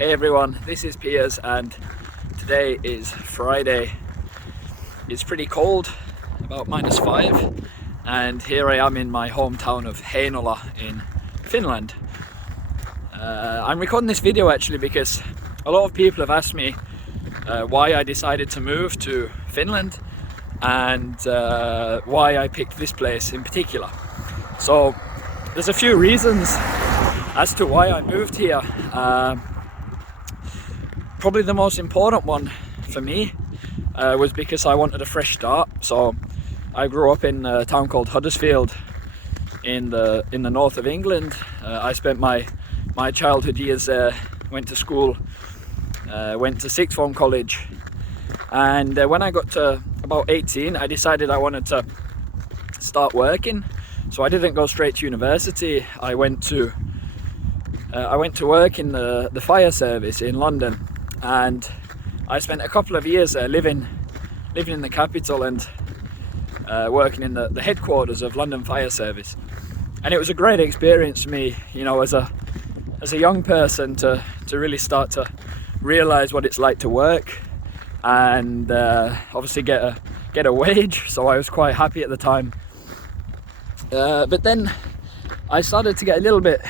Hey everyone, this is Piers and today is Friday. It's pretty cold, about -5, and here I am in my hometown of Hanoi in Finland. I'm recording this video actually because a lot of people have asked me why I decided to move to Finland and why I picked this place in particular. So there's a few reasons as to why I moved here. Probably the most important one for me was because I wanted a fresh start. So I grew up in a town called Huddersfield in the north of England. I spent my childhood years there, went to school, went to sixth form college, and when I got to about 18 I decided I wanted to start working. So I didn't go straight to university. I went to work in the fire service in London, and I spent a couple of years there living in the capital and working in the headquarters of London Fire Service. And it was a great experience for me, you know, as a young person to really start to realize what it's like to work and obviously get a wage. So I was quite happy at the time. But then I started to get a little bit,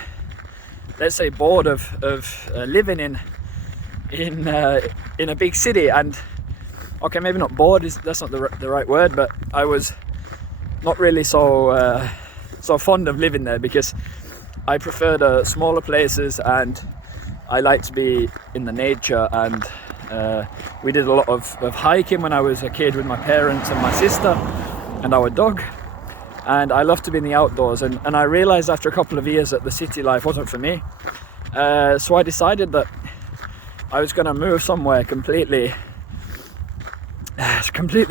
let's say, bored of living in a big city. And okay, maybe not bored, that's not the right word, but I was not really so fond of living there because I preferred smaller places and I like to be in the nature. And we did a lot of hiking when I was a kid with my parents and my sister and our dog. And I love to be in the outdoors, and I realized after a couple of years that the city life wasn't for me. So I decided that I was going to move somewhere completely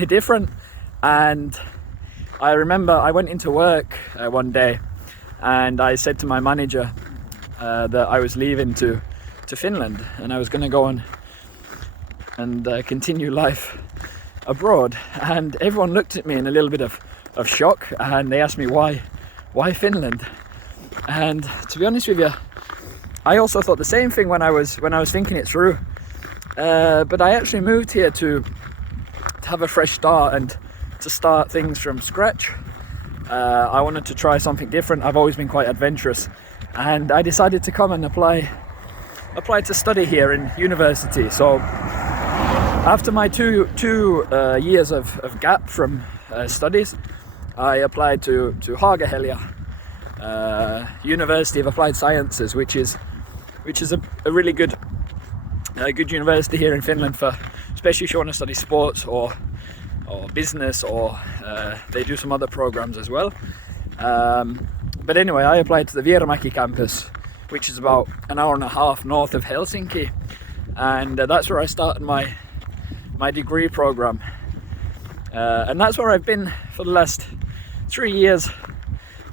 different. And I remember I went into work one day and I said to my manager that I was leaving to Finland and I was going to go and continue life abroad. And everyone looked at me in a little bit of shock, and they asked me why Finland. And to be honest with you, I also thought the same thing when I was thinking it through. But I actually moved here to have a fresh start and to start things from scratch. I wanted to try something different. I've always been quite adventurous, and I decided to come and apply to study here in university. So after my two years of gap from studies, I applied to Haaga University of Applied Sciences, which is a really good university here in Finland, for especially if you want to study sports or business, or they do some other programs as well. But anyway, I applied to the Vierumäki campus, which is about an hour and a half north of Helsinki, and that's where I started my degree program. And that's where I've been for the last 3 years,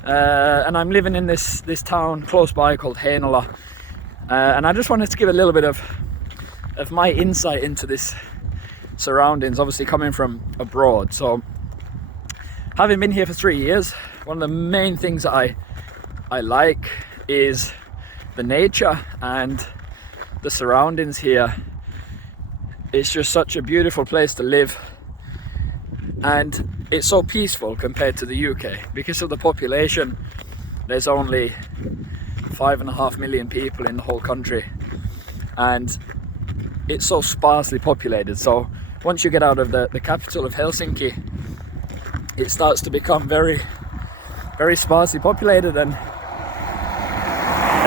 and I'm living in this town close by called Hanoi. And I just wanted to give a little bit of my insight into this surroundings, obviously coming from abroad. So having been here for 3 years, one of the main things that I like is the nature and the surroundings here. It's just such a beautiful place to live, and it's so peaceful compared to the UK. Because of the population, there's only 5.5 million people in the whole country, and it's so sparsely populated. So once you get out of the capital of Helsinki, it starts to become very, very sparsely populated. And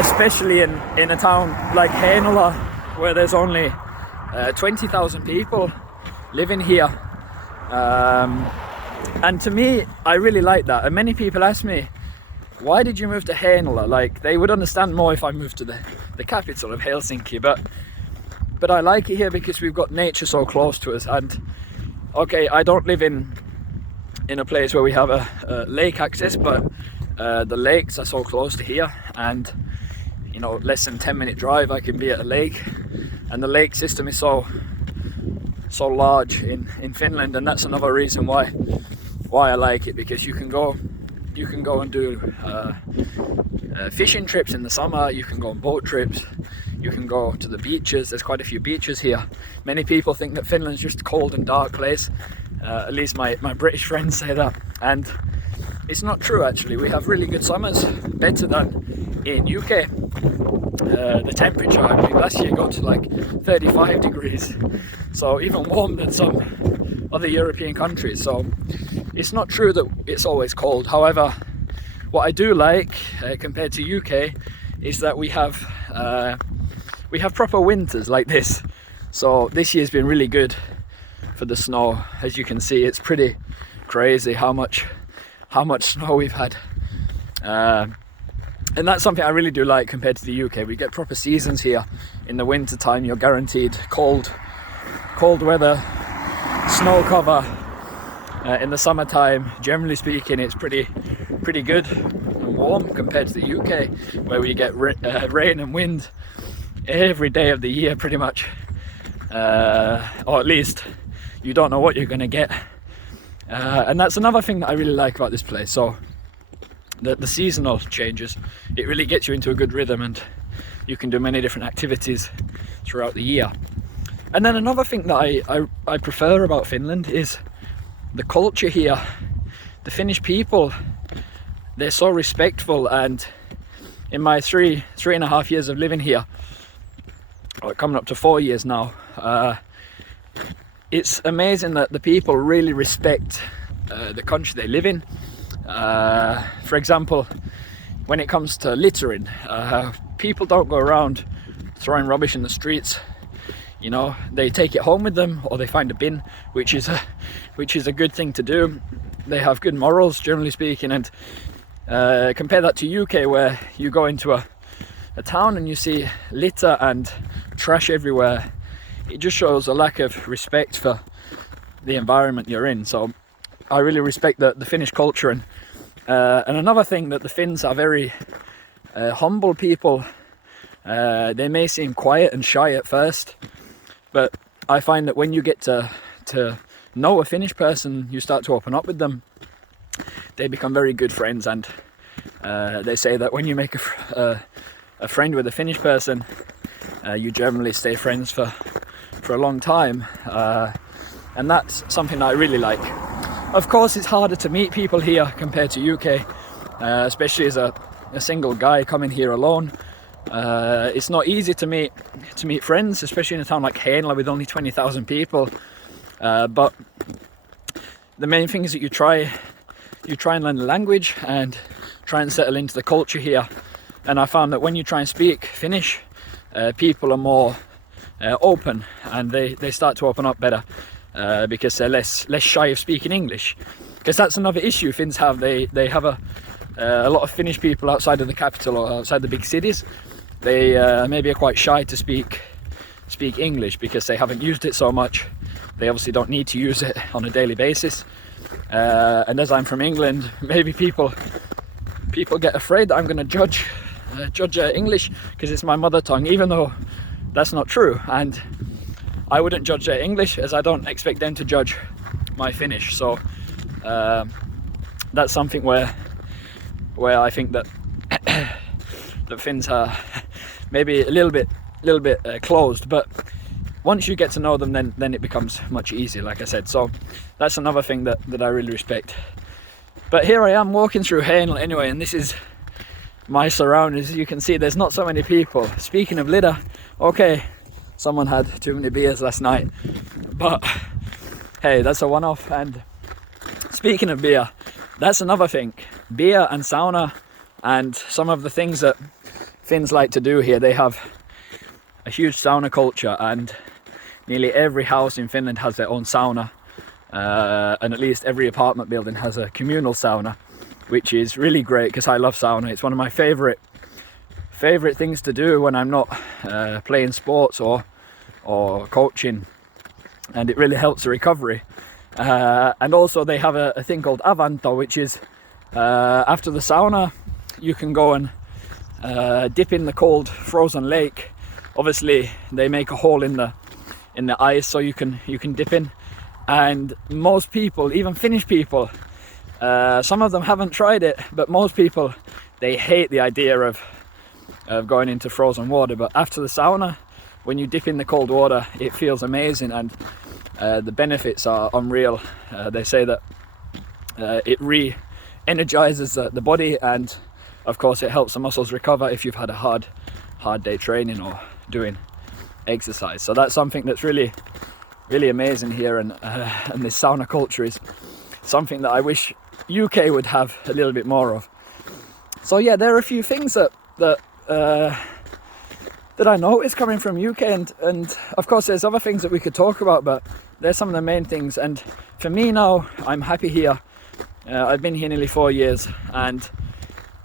especially in a town like Hanoi, where there's only 20,000 people living here. And to me, I really like that. And many people ask me, why did you move to Hanoi? Like, they would understand more if I moved to the capital of Helsinki, but I like it here because we've got nature so close to us. And okay, I don't live in a place where we have a lake access, but the lakes are so close to here, and you know, less than 10-minute drive I can be at a lake. And the lake system is so large in Finland, and that's another reason why I like it, because you can go and do fishing trips in the summer, you can go on boat trips, You can go to the beaches. There's quite a few beaches here. Many people think that Finland's just a cold and dark place. At least my British friends say that. And it's not true, actually. We have really good summers, better than in UK. The temperature, I believe, last year got to like 35 degrees. So even warmer than some other European countries. So it's not true that it's always cold. However, what I do like compared to UK is that we have proper winters like this. So this year's been really good for the snow. As you can see, it's pretty crazy how much snow we've had. And that's something I really do like compared to the UK. We get proper seasons here. In the winter time, you're guaranteed cold weather, snow cover. In the summertime, generally speaking, it's pretty good and warm compared to the UK, where we get rain and wind every day of the year pretty much, or at least you don't know what you're going to get. And that's another thing that I really like about this place. So the seasonal changes, it really gets you into a good rhythm, and you can do many different activities throughout the year. And then another thing that I prefer about Finland is the culture here. The Finnish people, they're so respectful, and in my three and a half years of living here, or coming up to 4 years now, it's amazing that the people really respect the country they live in. For example, when it comes to littering, people don't go around throwing rubbish in the streets. You know, they take it home with them, or they find a bin, which is a good thing to do. They have good morals, generally speaking, and compare that to UK, where you go into a town and you see litter and trash everywhere. It just shows a lack of respect for the environment you're in. So I really respect the Finnish culture, and another thing, that the Finns are very humble people. They may seem quiet and shy at first, but I find that when you get to know a Finnish person, you start to open up with them. They become very good friends, and they say that when you make a friend with a Finnish person, you generally stay friends for a long time, and that's something that I really like. Of course, it's harder to meet people here compared to UK, especially as a single guy coming here alone. It's not easy to meet friends, especially in a town like Hanoi with only 20,000 people. But the main thing is that you try and learn the language and try and settle into the culture here. And I found that when you try and speak Finnish, people are more open, and they start to open up better because they're less shy of speaking English. Because that's another issue Finns have. They have a lot of Finnish people outside of the capital or outside the big cities. They maybe are quite shy to speak English because they haven't used it so much. They obviously don't need to use it on a daily basis. And as I'm from England, maybe people get afraid that I'm going to judge English because it's my mother tongue, even though that's not true. And I wouldn't judge their English, as I don't expect them to judge my Finnish. So that's something where I think that the Finns are maybe a little bit closed, but once you get to know them, then it becomes much easier, like I said. So that's another thing that I really respect. But here I am walking through Hanoi anyway, and this is my surroundings. As you can see, there's not so many people. Speaking of litter, okay, someone had too many beers last night, but hey, that's a one-off. And speaking of beer, that's another thing. Beer and sauna and some of the things that Finns like to do here. They have a huge sauna culture, and nearly every house in Finland has their own sauna, and at least every apartment building has a communal sauna, which is really great because I love sauna. It's one of my favorite things to do when I'm not playing sports or coaching, and it really helps the recovery. And also they have a thing called avanto, which is after the sauna you can go and dip in the cold frozen lake. Obviously they make a hole in the ice so you can dip in, and most people, even Finnish people, some of them haven't tried it, but most people, they hate the idea of of going into frozen water. But after the sauna, when you dip in the cold water, it feels amazing, and the benefits are unreal. They say that it re-energizes the body, and of course it helps the muscles recover if you've had a hard day training or doing exercise. So that's something that's really amazing here, and this sauna culture is something that I wish UK would have a little bit more of. So yeah, there are a few things that I noticed coming from UK, and of course there's other things that we could talk about, but they're some of the main things. And for me now, I'm happy here. I've been here nearly 4 years, and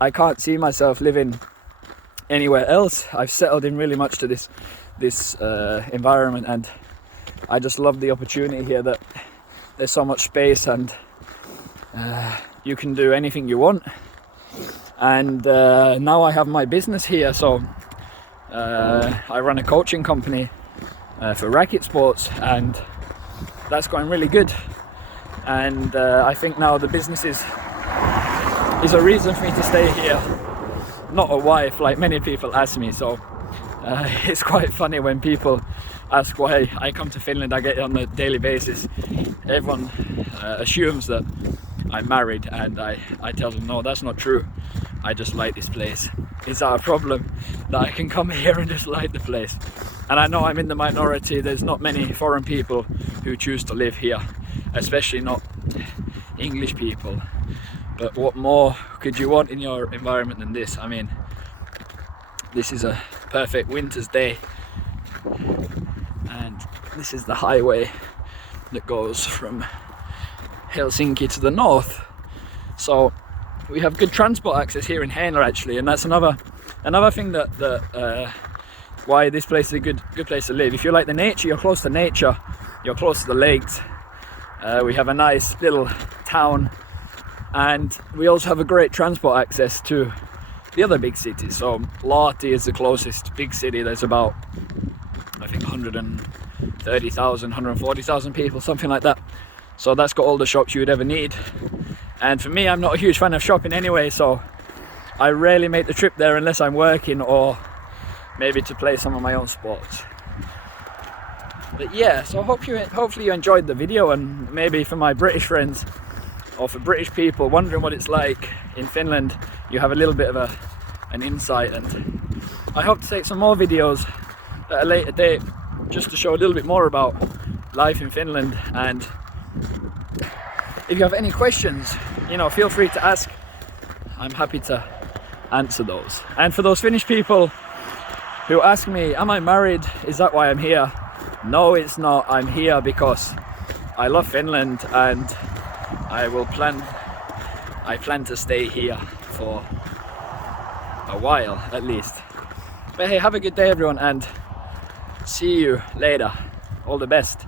I can't see myself living anywhere else. I've settled in really much to this environment, and I just love the opportunity here that there's so much space, and you can do anything you want. And now I have my business here, so I run a coaching company for racket sports, and that's going really good. And I think now the business is a reason for me to stay here, not a wife like many people ask me. So it's quite funny when people ask why I come to Finland. I get it on a daily basis. Everyone assumes that I'm married, and I tell them no, that's not true. I just like this place. Is that a problem that I can come here and just like the place? And I know I'm in the minority. There's not many foreign people who choose to live here, especially not English people. But what more could you want in your environment than this? I mean, this is a perfect winter's day, and this is the highway that goes from Helsinki to the north. So we have good transport access here in Hanoi, actually, and that's another thing that why this place is a good place to live. If you like the nature, you're close to nature, you're close to the lakes. We have a nice little town, and we also have a great transport access to the other big cities. So Lahti is the closest big city. There's about, I think, 130,000, 140,000 people, something like that. So that's got all the shops you would ever need. And for me, I'm not a huge fan of shopping anyway, so I rarely make the trip there unless I'm working or maybe to play some of my own sports. But yeah, so hopefully you enjoyed the video, and maybe for my British friends or for British people wondering what it's like in Finland, you have a little bit of an insight. And I hope to take some more videos at a later date just to show a little bit more about life in Finland. And if you have any questions, feel free to ask. I'm happy to answer those. And for those Finnish people who ask me, am I married? Is that why I'm here? No, it's not. I'm here because I love Finland, and I plan to stay here for a while at least. But hey, have a good day everyone, and see you later. All the best.